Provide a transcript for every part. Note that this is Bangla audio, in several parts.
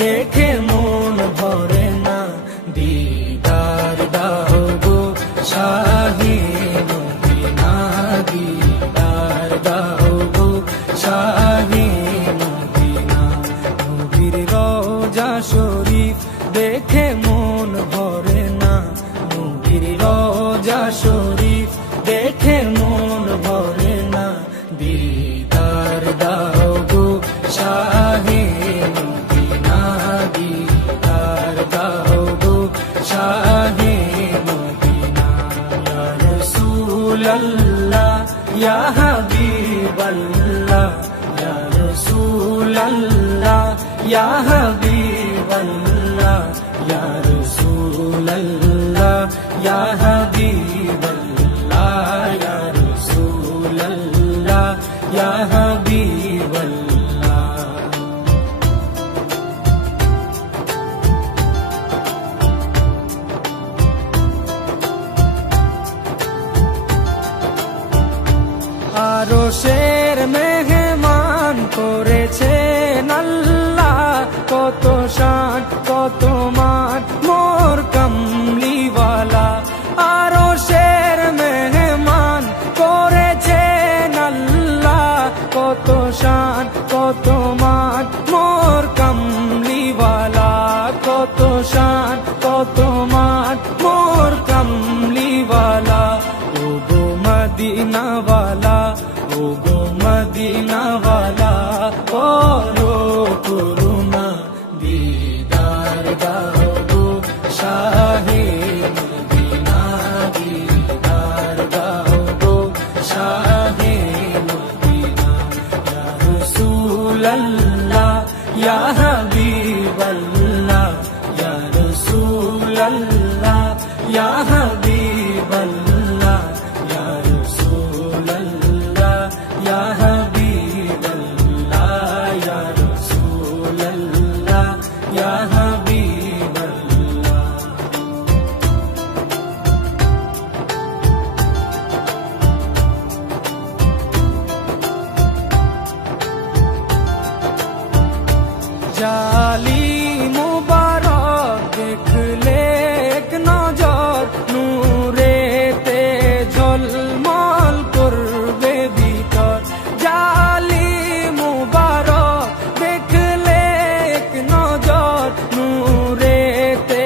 দেখে মন ভরে না। দিদার দাও গো শাহে মদিনা, দিদার দাও গো শাহে মদিনা। নবীর রওজা শরীফ দেখে মন ভরে না। নবীর রওজা শরীফ দেখে মন ভরে না। দিদার দাও গো শাহে মদিনা, দিদার দাও গো শাহে মদিনা। ইয়া রাসূলাল্লাহ ইয়া হাবিবাল্লাহ, ইয়া রাসূলাল্লাহ ইয়া হাবিবাল্লাহ, ইয়া রাসূলাল্লাহ ইয়া হাবিবাল্লাহ, ইয়া রাসূলাল্লাহ ইয়া হাবিবাল্লাহ। আরশের মেহমান করেছেন আল্লাহ, কত শান কত মান মোর কামলিওয়ালা। আরশের মেহমান করেছেন আল্লাহ, কত শান কত মান মোর কামলিওয়ালা, কত শান কত মান মোর কামলিওয়ালা। ও গো মদিনাওয়ালা, ও গো মদিনাওয়ালা, করো করুণা। দিদার দাও গো শাহে মদিনা, দিদার দাও গো শাহে মদিনা। ইয়া রাসূলাল্লাহ ইয়া হাবিবাল্লাহ, ইয়া রাসূলাল্লাহ ইয়া হাবিবাল্লাহ, ইয়া রাসূলাল্লাহ ইয়া হাবিবাল্লাহ, ইয়া রাসূলাল্লাহ ইয়া হাবিবাল্লাহ। জালিম মুবারক দেখলে এক নজর, নূরেতে ঝলমল করবে ভিতর। জালিম মুবারক দেখলে এক নজর, নূরেতে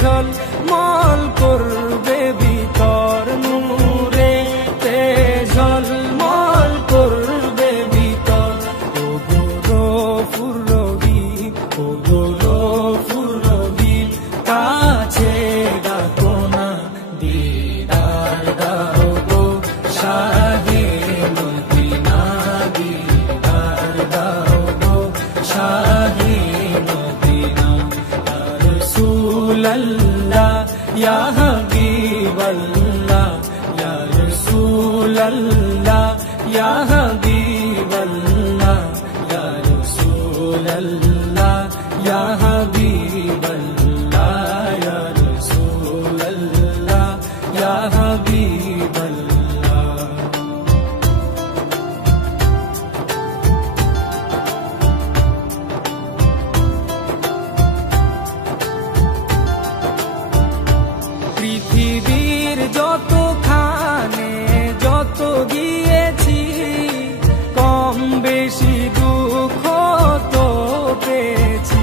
ঝলমল করবে ভিতর, নূরেতে ঝলমল করবে ভিতর। ও গো গফুর রহিম, ও গো গফুর রহিম, কাছে ডাকো না। দিদার দাও গো শাহে মদিনা, দিদার দাও গো শাহে মদিনা। ইয়া রাসূলাল্লাহ ইয়া হাবিবাল্লাহ, ইয়া রাসূলাল্লাহ ইয়া হাবিবাল্লাহ, ইয়া রাসূলাল্লাহ ইয়া হাবিবাল্লাহ, ইয়া রাসূলাল্লাহ ইয়া হাবিবাল্লাহ। পৃথিবীর যতখানে যত গিয়েছি, কম বেশি দুঃখ তো পেয়েছি।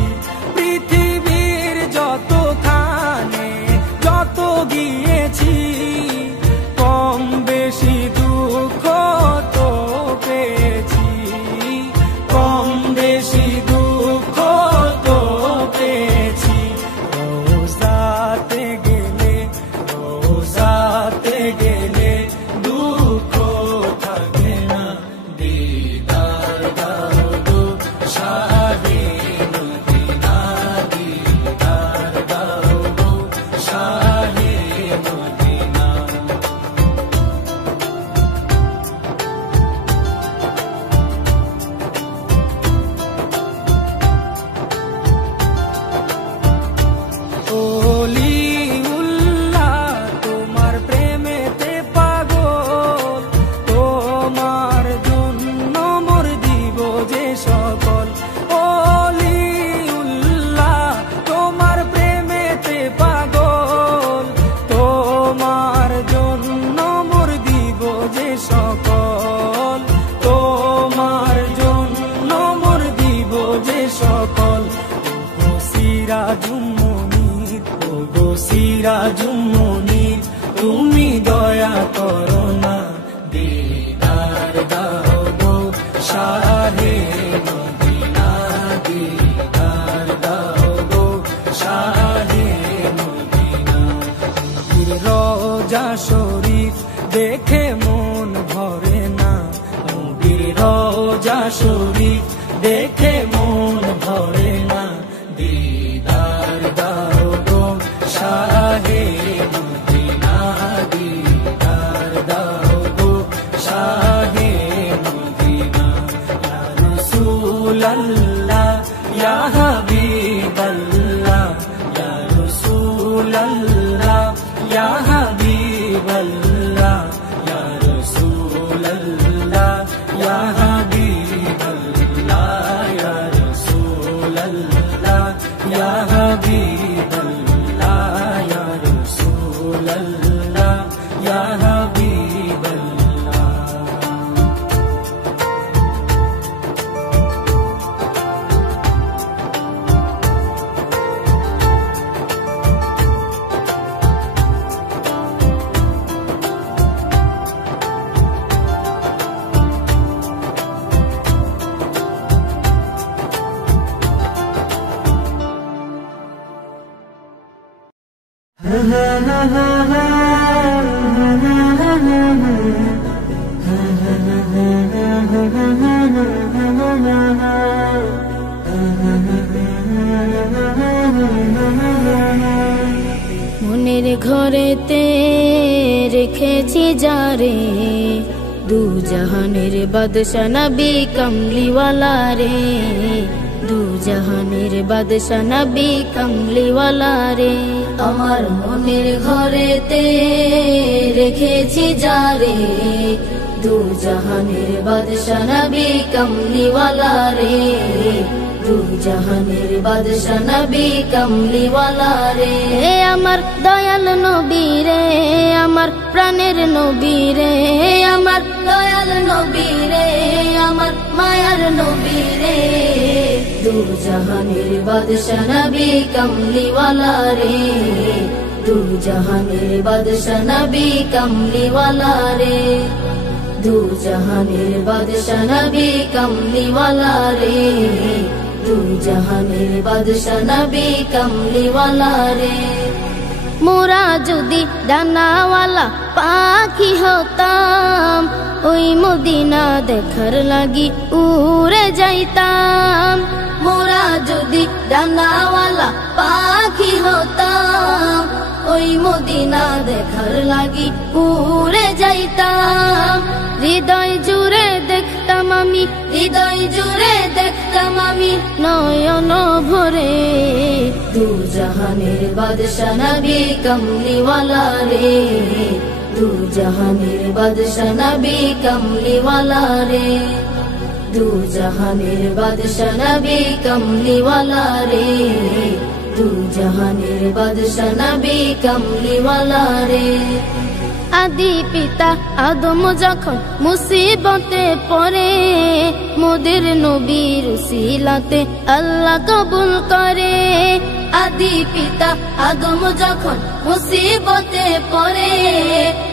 সিরাজুম্মনির, ওগো সিরাজুম্মনির, তুমি দয়া করো না, দিদার দাও গো শাহে মদিনা, দিদার দাও গো শাহে মদিনা। রোজা শরীফ দেখে মন ভরে না, নবীর রোজা শরীফ দেখে মন ভরে না, দিদার দাও গো শাহে মদিনা, দিদার দাও গো শাহে মদিনা। ইয়া রাসূলাল্লাহ ইয়া হাবিবাল্লাহ, ইয়া রাসূলাল্লাহ ইয়া হাবিবাল্লাহ, ইয়া রাসূলাল্লাহ ইয়া হাবিবাল্লাহ, ইয়া রাসূলাল্লাহ ইয়া হাবিবাল্লাহ, ইয়া রাসূলাল্লাহ ইয়া হাবিবাল্লাহ। মনের ঘরেতে রেখেছি যারে, দু জাহানের বাদশা নবী কমলিওয়ালা রে, দু জাহানের বাদশা নবী কমলিওয়ালা রে। আমার মনের ঘরেতে রেখেছি যারে, দু জাহানের বাদশা নবী কমলিওয়ালা রে, দু জাহানের বাদশা নবী কমলিওয়ালা রে। আমার দয়াল নবী রে, আমার প্রাণের নবী রে, আমার দয়াল নবী রে, আমার মায়ার নবী রে, দু জাহানের বাদশা নবী কমলিওয়ালা রে, দু জাহানের বাদশা নবী কমলিওয়ালা রে, দু জাহানের বাদশা নবী কমলিওয়ালা রে, দু জাহানের বাদশা নবী কমলিওয়ালা রে। মোরা যদি ডানাওয়ালা পাখি হতাম, ওই মদিনা দেখার লাগি উড়ে যাইতাম। মোরা যদি ডানাওয়ালা পাখি হতাম, ওই মদিনা দেখার লাগি উড়ে যাইতাম। হৃদয় জুড়ে দেখতাম আমি, হৃদয় জুড়ে দেখতাম আমি নয়ন ভরে, দু জাহানের বাদশা নবী কমলিওয়ালা রে, দু জাহানের বাদশা নবী কমলিওয়ালা রে, দু জাহানের বাদশা নবী কমলিওয়ালা রে, দু জাহানের বাদশা নবী কমলিওয়ালা রে। আদি পিতা আদম যখন মুসিবতে পড়ে, মোদের নবীর উসিলাতে আল্লাহ কবুল করে। আদি পিতা আদম যখন মুসিবতে পড়ে,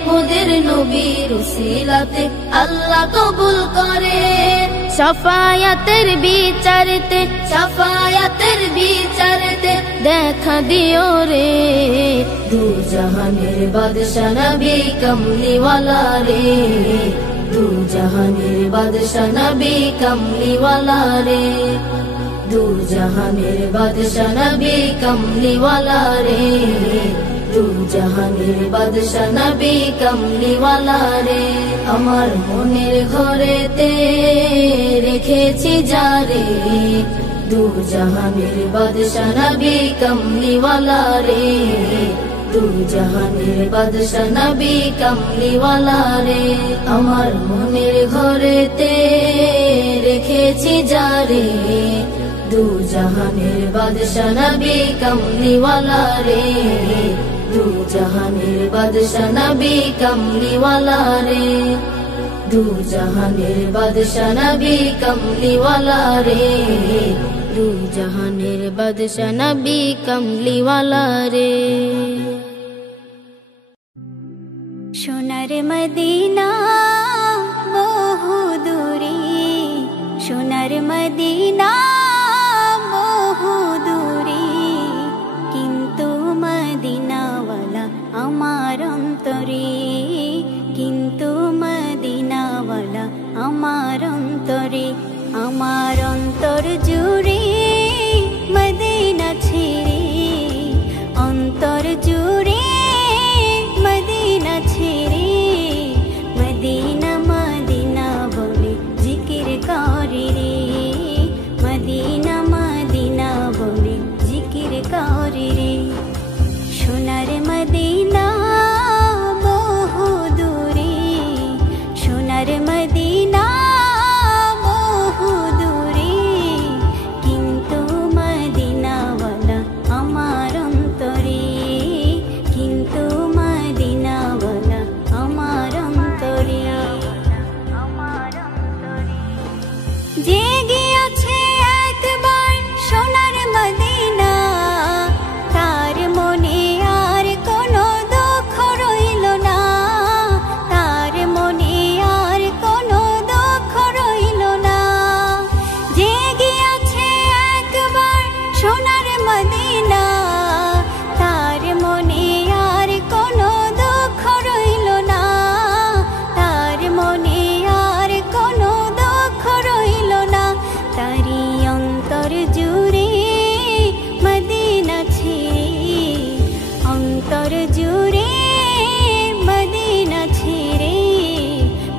মোদের নবীর উসিলাতে আল্লাহ কবুল করে। শাফায়াতের বিচারতে, শাফায়াতের বিচারতে দেখা দিও রে, দু জাহানের বাদশা নবী কমলিওয়ালা রে, দু জাহানের বাদশা নবী কমলিওয়ালা রে, দু জাহানের বাদশা নবী কমলিওয়ালা রে, দু জাহানের বাদশা নবী কমলিওয়ালা রে। আমার মনের ঘরেতে রেখেছি যারে, দু জাহানের বাদশা নবী কমলিওয়ালা রে, দু জাহানের বাদশা নবী কমলিওয়ালা রে। আমার মনের ঘরেতে রেখেছি যারে, দু জাহানের বাদশা নবী কমলিওয়ালা রে, দু জাহানের বাদশা নবী কমলিওয়ালা রে, দু জাহানের বাদশা নবী কমলিওয়ালা রে, দু জাহানের বাদশা নবী কামলিওয়ালা রে। সোনার মদিনা বহু দূরে, সোনার মদিনা বহু দূরে, কিন্তু মদিনাওয়ালা আমার অন্তরে, কিন্তু মদিনাওয়ালা আমার অন্তরে, আমার অন্তর জুড়ে মদিনা ছেড়ে, অন্তর জুড়ে মদিনা ছেড়ে, মদিনা মদিনা বলে জিকির করে রে, মদিনা মদিনা বলে জিকির করে রে। সোনার মদিনা বহু দূরে, সোনার মদিনা বহু দূরে, কিন্তু মদিনাওয়ালা আমার অন্তরে, কিন্তু মদিনাওয়ালা আমার অন্তরে, আমার অন্তরে। যে গিয়েছে একবার সোনার মদিনা, তার মনে আর কোনো দুঃখ রইল না, তার মনে আর কোনো দুঃখ রইল না। যে গিয়েছে একবার সোনার মদিনা, তার মনে আর কোনো দুঃখ রইল না, তার মনে আর কোনো দুঃখ রইল না। তারি অন্তর জুড়ে মদিনা ছেড়ে, অন্তর জুড়ে মদিনা ছেড়ে,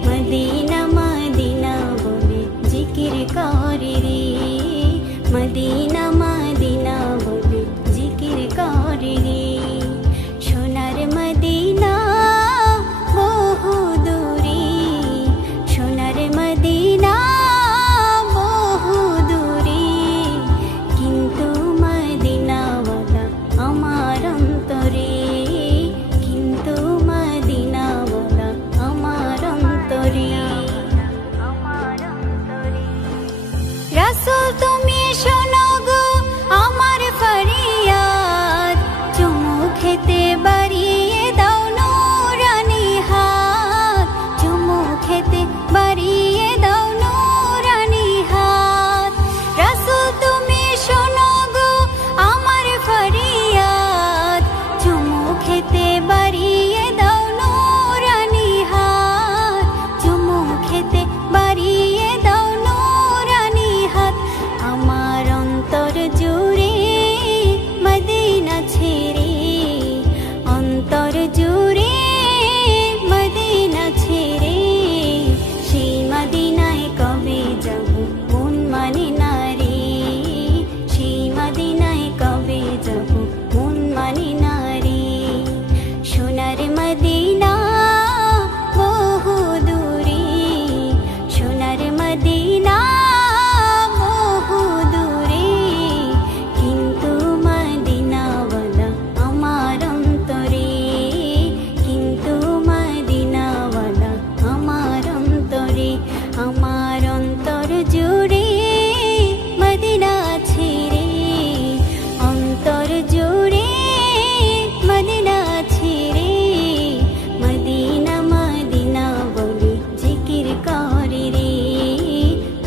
মদিনা মদিনা বলে জিকির করে রে, মদিনা মদিনা বলে জিকির করে রে। সোনার মদিনা বহু দূরে, সোনার মদিনা বহু দূরে, কিন্তু মদিনাওয়ালা আমার অন্তরে, কিন্তু মদিনাওয়ালা আমার অন্তরে, আমার অন্তরে। রাসূল তুমি শোনো গো আমার ফরিয়াদ, চুমু খেতে বাড়িয়ে দাও নূরানি হাত, চুমু খেতে বাড়িয়ে দাও নূরানি হাত। রাসূল তুমি শোনো গো আমার ফরিয়াদ, চুমু খেতে বাড়িয়ে দাও নূরানি হাত, চুমু খেতে বাড়িয়ে দাও নূরানি হাত। আমার অন্তর জুড়ে মদিনা ছেড়ে, অন্তর জুড়ে মদিনা ছেড়ে, সেই মদিনায় কবে যাব মন মানে না রে, সেই মদিনায় কবে যাব মন মানে না রে। সোনার মদিনা বহু দূরে, সোনার মদিনা বহু দূরে, কিন্তু মদিনাওয়ালা আমার অন্তরে, কিন্তু মদিনাওয়ালা আমার অন্তরে, আমার অন্তর জুড়ে মদিনা ছেড়ে, অন্তর জুড়ে মদিনা ছেড়ে, মদিনা মদিনা বলে জিকির করে রে,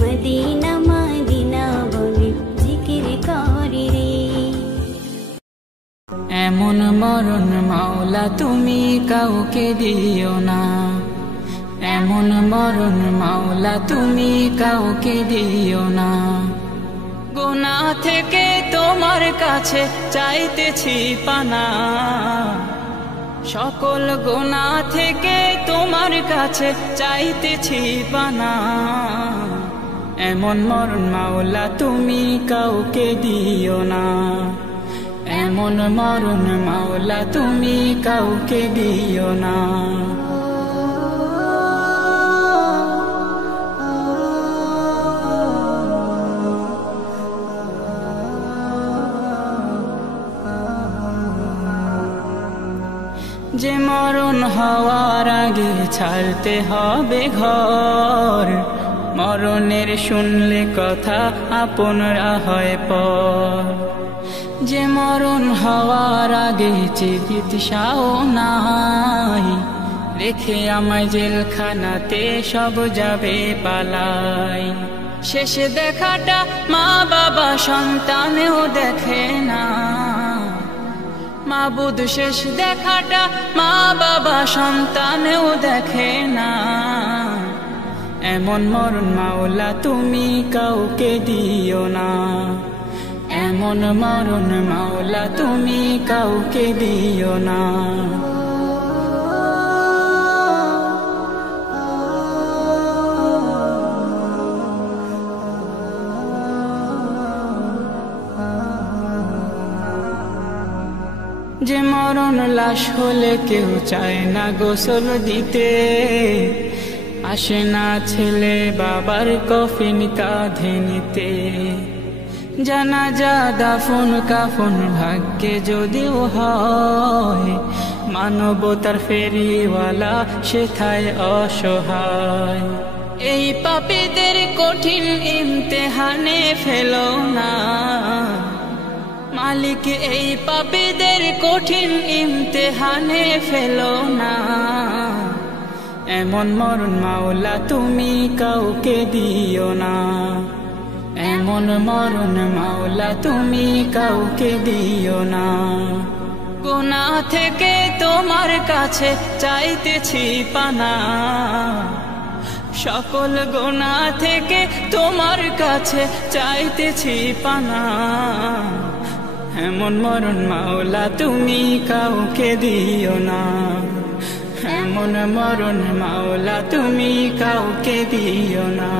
মদিনা মদিনা বলে জিকির করে রে। এমন মরণ মাওলা তুমি কাউকে দিও না, এমন মরণ মাওলা তুমি কাউকে দিও না। গুনাহ থেকে তোমার কাছে চাইতেছি পানা, সকল গুনাহ থেকে তোমার কাছে চাইতেছি পানা। এমন মরণ মাওলা তুমি কাউকে দিও না, এমন মরণ মাওলা তুমি কাউকে দিও না। যে মরণ হওয়ার আগে ছাড়তে হবে ঘর, মরণের শুনলে কথা আপনরা হয় পর। যে মরণ হওয়ার আগে চিকিৎসাও নাই, রেখে আমায় জেলখানাতে সব যাবে পালাই। শেষে দেখাটা মা বাবা সন্তানেও দেখে না, মাবুদ শেষ দেখাটা মা বাবা সন্তানেও দেখে না। এমন মরণ মাওলা তুমি কাউকে দিও না, এমন মরণ মাওলা তুমি কাউকে দিও না। যে মরণ লাশ হলে কেউ চায় না গোসল দিতে, আসে না ছেলে বাবার কফিন কাঁধে নিতে। জানাজা দাফন কাফন ভাগ্যে যদিও হয়, মানবতার ফেরিওয়ালা সেথায় অসহায়। এই পাপীদের কঠিন ইমতেহানে ফেলো না মালিক, এই পাপীদের কঠিন ইমতেহানে ফেলো না। এমন মরণ মাওলা তুমি কাউকে দিও না, এমন মরণ মাওলা তুমি কাউকে দিও না। গুনাহ থেকে তোমার কাছে চাইতেছি পানা, সকল গুনাহ থেকে তোমার কাছে চাইতেছি পানা। এমন মরণ মাওলা তুমি কাউকে দিও না, এমন মরণ মাওলা তুমি কাউকে দিও না,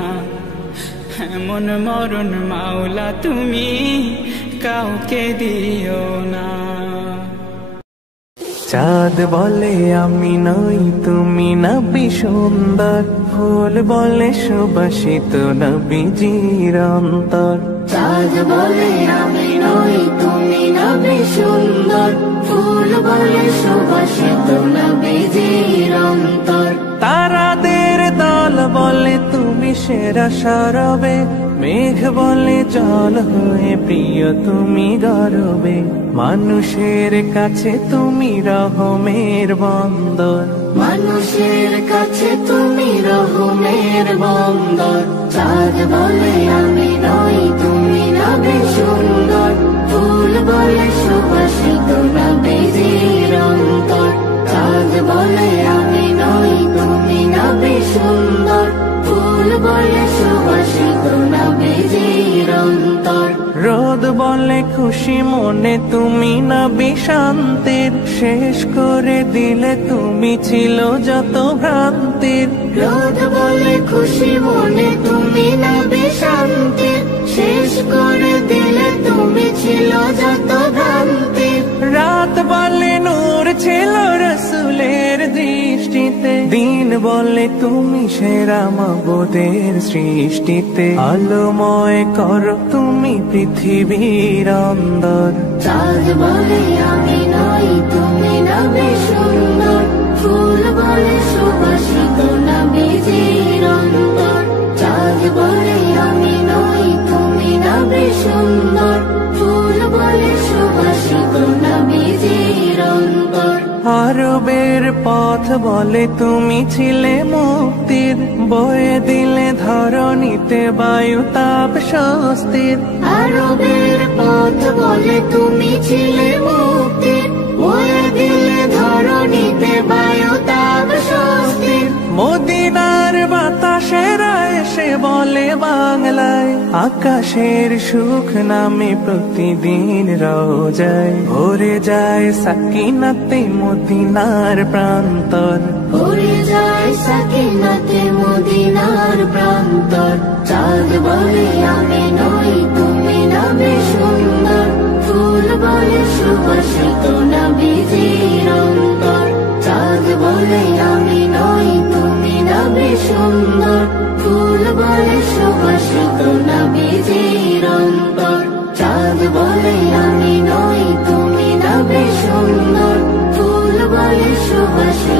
এমন মরণ মাওলা তুমি কাউকে দিও না। চাঁদ বলে আমি নই তুমি নবী সুন্দর, ফুল বলে সুবাসিত নবীজির অন্তর। চাঁদ বলে আমি নই তুমি নবী সুন্দর, ফুল বলে সুবাসিত নবীজির অন্তর। তারাদের দল বলে তুমি সেরা সরবে, মেঘ বলে জল হয়ে প্রিয় তুমি গরবে। মানুষের কাছে তুমি রহমের বন্দর, মানুষের কাছে তুমি রহমের বন্দর। চাঁদ বলে আমি নই তুমি নবী সুন্দর, ফুল বলে সুবাসিত নবীজির অন্তর। চাঁদ বলে আমি নই তুমি নবী সুন্দর, ফুল বলে সুবাসিত নবীজির অন্তর। রোদ বলে খুশি মনে তুমি নবী শান্তির, শেষ করে দিলে তুমি ছিল যত ভ্রান্তির। রোদ বলে খুশি মনে তুমি নবী শান্তির, শেষ করে দিলে তুমি ছিল যত ভ্রান্তির। রাত বলে নূর ছিল রসুলের দৃষ্টিতে, দিন বলে তুমি সেরা মাবুদের সৃষ্টিতে। আলোময় করো তুমি পৃথিবীর অন্দর। চাঁদ বলে আমি নই তুমি নবী সুন্দর, ফুল বলে সুবাসিত নবীজির অন্তর। চাঁদ বলে আমি নই তুমি নবী সুন্দর, ফুল বলে সুবাসিত নবীজির অন্তর। আরবের পথ বলে তুমি ছিলে মুক্তির, বয়ে দিলে ধরণীতে বায়ু তাপ স্বস্তির। আরবের পথ বলে তুমি ছিলে মুক্তির, বয়ে দিলে ধরণীতে বায়ু তাপ স্বস্তির। মদিনার বাতাসেরা এসে বলে বাংলায়, আকাশের সুখ নামে প্রতিদিন রোজায়। ভরে যায় সাকিনাতে মদিনার প্রান্তর, ভরে যায় সাকিনাতে মদিনার প্রান্তর। চাঁদ বলে আমি নই তুমি নবী সুন্দর, ফুল বলে সুবাসিত নবীজির অন্তর। চাঁদ বলে আমি নই তুমি নবী সুন্দর, ফুল বলে সুবাসিত নবীজির অন্তর। চাঁদ বলে আমি নই তুমি নবী সুন্দর, ফুল বলে সুবাসিত